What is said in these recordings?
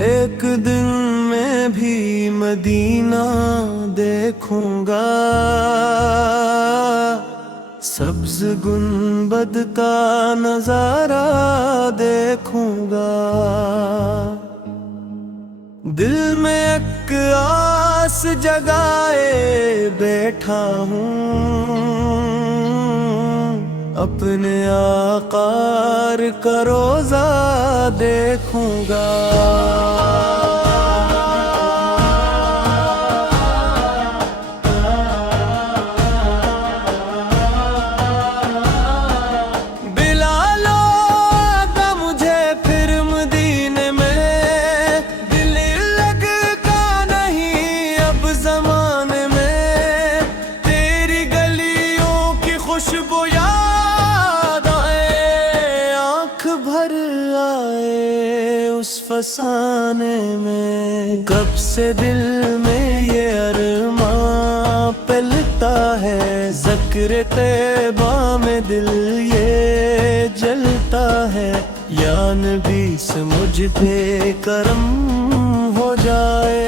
एक दिन मैं भी मदीना देखूंगा, सब्ज गुंबद का नजारा देखूंगा। दिल में एक आस जगाए बैठा हूँ, अपने आकार का रोजा देखूंगा। खुशबू याद आए, आँख भर आए उस फसाने में। कब से दिल में ये अरमां पलता है, ज़िक्र तैबा में दिल ये जलता है। या नबी से मुझ पे करम हो जाए,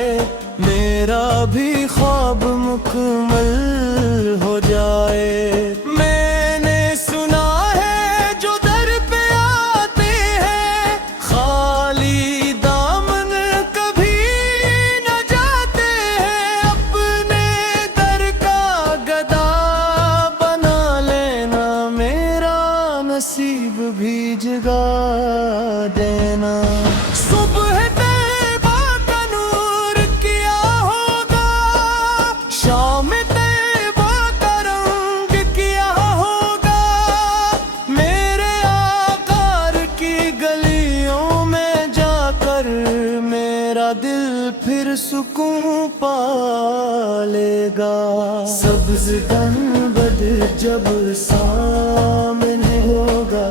मेरा भी ख्वाब मुकम्मल हो जाए। नसीब भी जगा देना। सुबह तैबा का नूर किया होगा, शाम तैबा का रंग किया होगा। मेरे आकार की गलियों में जाकर मेरा दिल फिर सुकून पा लेगा। सब्ज गुंबद जब सामने होगा,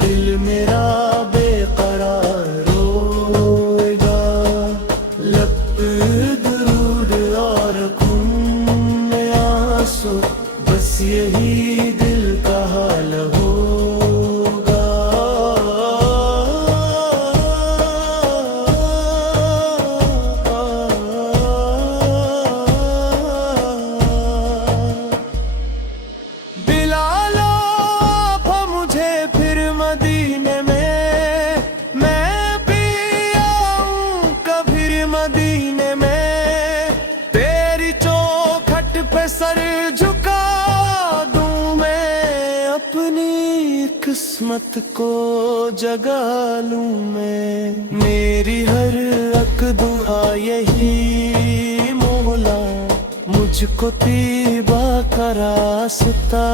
दिल मेरा बेकरार रोएगा। लब दुरूद और खून में आंसू, बस यही दिल का हाल होगा। मदीने में मैं भी आऊं कभी, मदीने में तेरी चौखट पे सर झुका दूं मैं। अपनी किस्मत को जगा लूं मैं, मेरी हर एक दुआ यही मौला, मुझको तैबा का रास्ता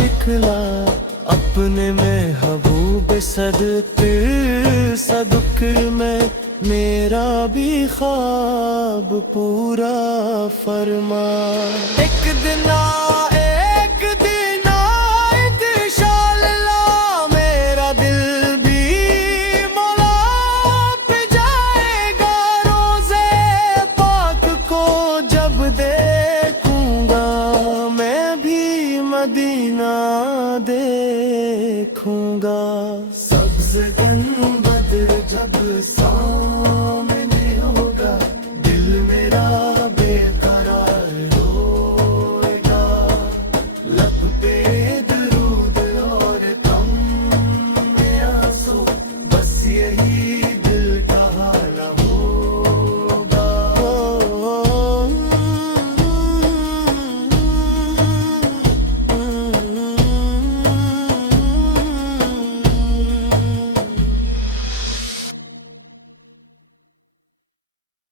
दिखला। अपने महबूब सदक में मेरा भी ख्वाब पूरा फरमा। एक दिन